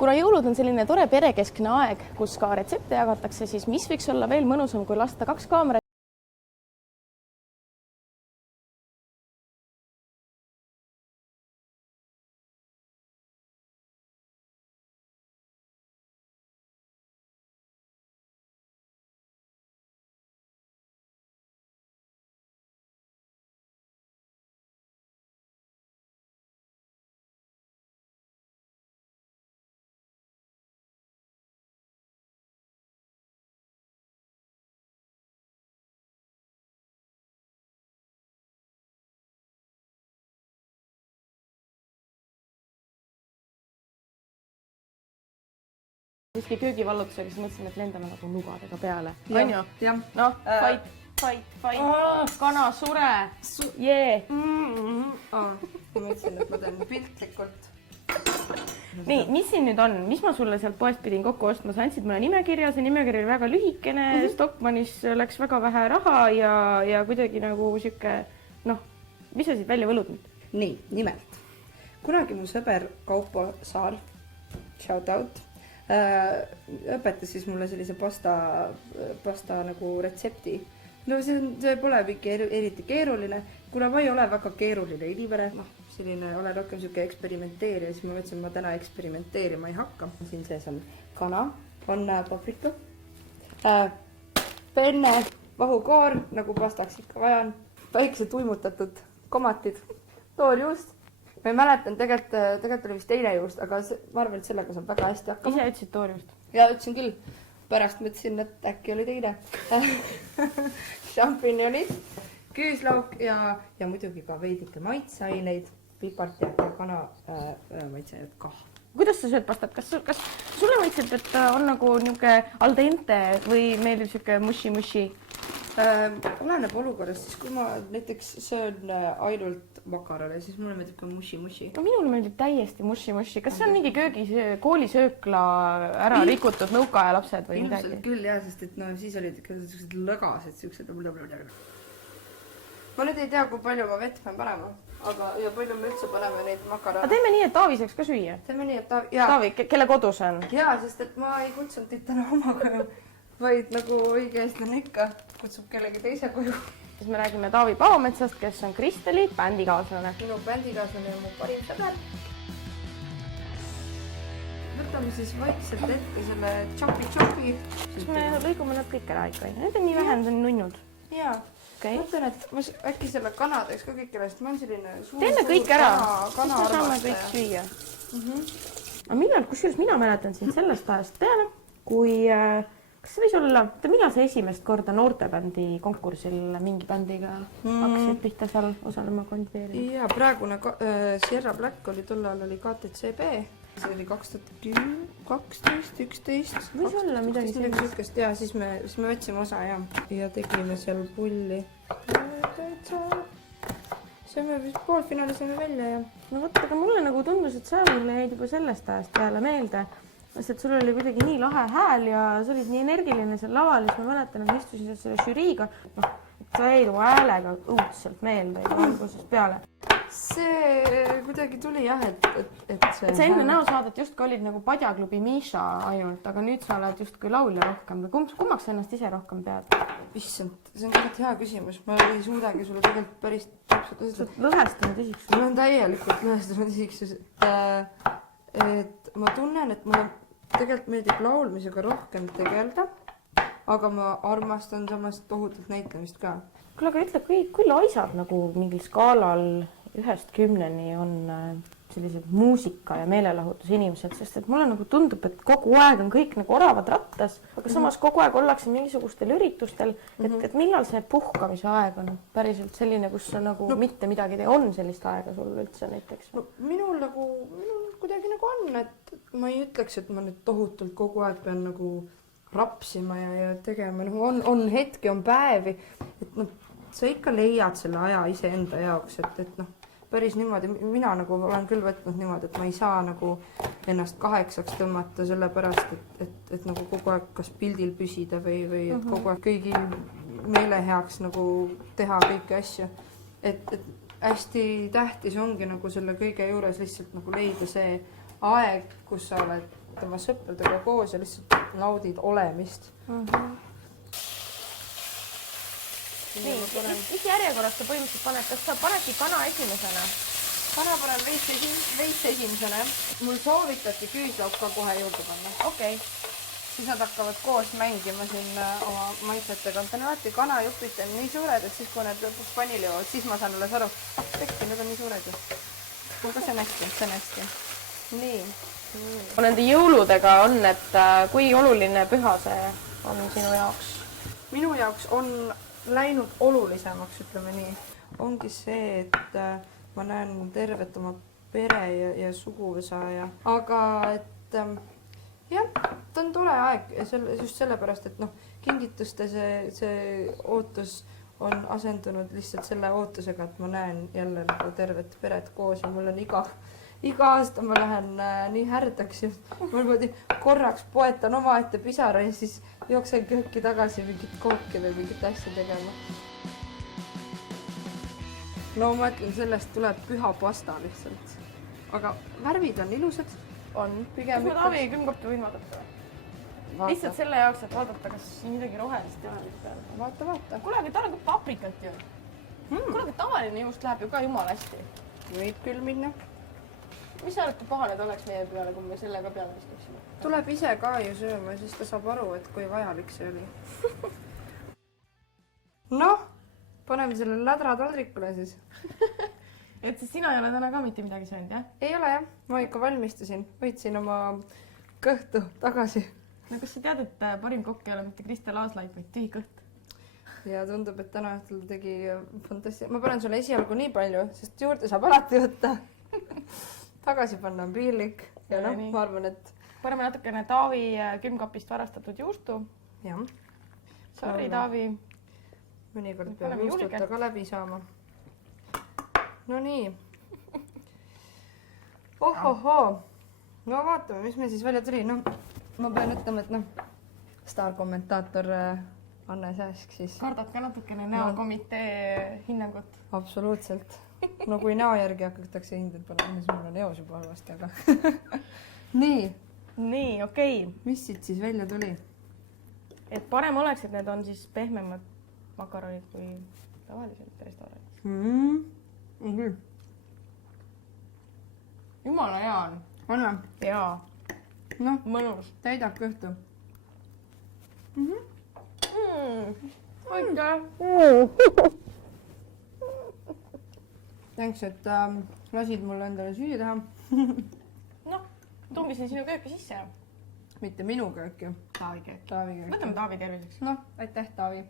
Kuna jõulud on selline tore perekeskne aeg, kus ka retsepte jagatakse, siis mis võiks olla veel mõnusam, kui lasta 2 kaamerat siiski köögivallutusega, siis mõtlesin, et lendame nagu nugadega peale. On ju? Noh, fight, kana sure. Jee. Ma mõtlesin, et ma teen piltlikult. Nii, mis siin nüüd on? Mis ma sulle sealt poest pidin kokku ostma? Sa andsid mulle nimekirja, see nimekiri oli väga lühikene, Stockmannis läks väga vähe raha ja kuidagi nagu siuke, noh, mis sa siit välja võlud nüüd? Nii, nimelt. Kunagi mu sõber Kaupo Saal, shout out, õpetas siis mulle sellise pasta nagu retsepti. No see pole mingi eriti keeruline, kuna ma ei ole väga keeruline inimene, selline olen rohkem siuke eksperimenteerija, siis ma mõtlesin, ma täna eksperimenteerima ei hakka. Siin sees on kana, on paprika, penne, vahukoor, nagu pastaks ikka vaja on, väiksed uimutatud komatid, toorjuust. Ma ei mäletan, tegelikult oli vist teine juust, aga ma arvan, et sellega saab väga hästi hakkama. Ise ütlesid toorjuust? Ja ütlesin küll. Pärast mõtlesin, et äkki oli teine. Šampinjonid, küüslauk ja muidugi ka veidike maitseaineid, pipart ja kana maitseaineid kah. Kuidas sa sööd pastat? Kas sulle maitseb, et on nagu niuke al dente või meeldib siuke mushi-mushi? Oleneb olukorrast, siis kui ma näiteks söön ainult makarone, siis mulle meeldib ka mushi-mushi. Minule meeldib täiesti mushi-mushi. Kas see on mingi koolisöökla ära rikutud nõukaaja lapsed või midagi? Ilmselt küll jah, sest et siis olid ikka sellised lõgased, siuksed. Ma nüüd ei tea, kui palju ma vett pean panema, ja palju me üldse paneme neid makarone. Aga teeme nii, et Taavi saaks ka süüa. Teeme nii, et Taavi, kelle kodus on? Jaa, sest et ma ei kutsunud teid täna oma koju, vaid nagu õige-eestlane ikka kutsub kellegi teise koju. Siis me räägime Taavi Paometsast, kes on Kristeli bändikaaslane. Minu bändikaaslane on mu parim sõber. Võtame siis vaikselt ette selle chopi. Siis me lõigume nad kõik ära ikka. Need on nii vähe, need on nunnud. Jaa. Mõtlen, et ma äkki selle kana teeks ka kõik ära, sest ma on selline teeme kõik ära, siis me saame kõik süüa. Aga millal, kusjuures mina mäletan sind sellest ajast peale, kui, kas see võis olla, millal sa esimest korda noortebändi konkursil mingi bändiga hakkasid pihta seal osalema kandideerima? Jaa, praegune Sierra Black oli tollal oli KTCB. See oli 2012, 11. Võis olla midagi sellist. Ja siis me võtsime osa ja tegime seal pulli. Saime vist poolfinaali saime välja ja... No võtta, aga mulle nagu tundus, et sa mulle jäid juba sellest ajast peale meelde. Sest et sul oli kuidagi nii lahe hääl ja sa olid nii energiline seal laval, siis ma mäletan, et ma istusin selle žüriiga. Sa jäid oma häälega õudselt meelde algusest peale. See kuidagi tuli jah, et see... Sa enne näosaadet justkui olid nagu Padjaklubi Miša ainult, aga nüüd sa oled justkui laulja rohkem. Kummaks sa ennast ise rohkem pead? Issand, see on tegelikult hea küsimus. Ma ei suudagi sulle tegelikult päris täpselt öelda. Sa oled lõhestunud isiksus. Ma olen täielikult lõhestunud isiksus, et ma tunnen, et mulle tegelikult meeldib laulmisega rohkem tegelda, aga ma armastan samas tohutult näitamist ka. Kuule, aga ütle, kui laisad nagu mingil skaalal 1-10 on sellised muusika ja meelelahutus inimesed, sest et mulle nagu tundub, et kogu aeg on kõik nagu oravad rattas, aga samas kogu aeg ollakse mingisugustel üritustel, et millal see puhkamise aeg on päriselt selline, kus sa nagu mitte midagi tee, on sellist aega sul üldse näiteks? No, minul kuidagi nagu on, et ma ei ütleks, et ma nüüd tohutult kogu aeg pean nagu rapsima ja tegema, on hetki, on päevi, et sa ikka leiad selle aja iseenda jaoks, et päris niimoodi, mina nagu olen küll võtnud niimoodi, et ma ei saa nagu ennast 8 tõmmata sellepärast, et nagu kogu aeg kas pildil püsida või et kogu aeg kõigi meele heaks nagu teha kõiki asju. Et hästi tähtis ongi nagu selle kõige juures lihtsalt nagu leida see aeg, kus sa oled oled oma sõpradega koos ja lihtsalt naudid olemist. Nii, mis järjekorras sa põhimõtteliselt paned? Kas sa panedki kana esimesena? Kana panen veits esimesena. Mul soovitati küüslauk ka kohe juurde panna. Okei. Siis nad hakkavad koos mängima siin oma maitsetega. Ta on alati kanajupid on nii suured, et siis kui need lõpuks panil jõuavad, siis ma saan alles aru. Tekki, need on nii suured ju. Aga see on hästi. Nii. Nende jõuludega on, et kui oluline püha see on sinu jaoks? Minu jaoks on läinud olulisemaks, ütleme nii. Ongi see, et ma näen tervet oma pere ja suguvõsa aga et jah, ta on tore aeg ja just sellepärast, et kingituste see ootus on asendunud lihtsalt selle ootusega, et ma näen jälle tervet peret koos ja mul on iga aasta ma lähen nii härdaks ja ma niimoodi korraks poetan omaette pisara ja siis jooksen kööki tagasi mingit kooki või mingit asja tegema. No ma ütlen, sellest tuleb püha pasta lihtsalt. Aga värvid on ilusad. On pigem. Kas ma Taavi külmkoppi võin vaadata? Lihtsalt selle jaoks, et vaadata, kas midagi rohelist ei ole. Vaata. Kuule, aga ta on ka paprikat ju. Kuule, aga tavaline juust läheb ju ka jumala hästi. Võib küll minna. Mis sa arvad, kui paha need oleks meie peale, kui me selle ka peale viskaksime? Tuleb ise ka ju sööma, siis ta saab aru, et kui vajalik see oli. Noh, paneme selle ladra taldrikule siis. Et siis sina ei ole täna ka mitte midagi söönud, jah? Ei ole jah, ma ikka valmistasin. Võitsin oma kõhtu tagasi. No kas sa tead, et parim kokk ei ole mitte Kristel Aaslaid, vaid tühi kõht? Ja tundub, et täna õhtul tegi fantastia. Ma panen sulle esialgu nii palju, sest juurde saab alati võtta. Tagasi panna on piinlik ja ma arvan, et paneme natukene Taavi külmkapist varastatud juustu. Jah. Sorry, Taavi. Mõnikord peab juustuta ka läbi saama. No nii. Ohohoo. No vaatame, mis me siis välja tuli. Ma pean ütlema, et staarkommentaator Anne Sääsk siis. Kardad ka natukene näokomitee hinnangut? Absoluutselt. No kui näo järgi hakatakse hinded panema, siis mul on eos juba halvasti, aga Nii, okei. Mis siit siis välja tuli? Et parem oleks, et need on siis pehmemad makaronid kui tavaliselt restoranis. Jumala hea on. Anna? Jaa. Noh, mõnus. Täidab kõhtu. Aitäh! Thanks, et lasid mulle endale süüa teha. Noh, tungisin sinu kööki sisse. Mitte minu kööki. Taavi kööki. Taavi kööki. Võtame Taavi terviseks. Noh, aitäh, Taavi.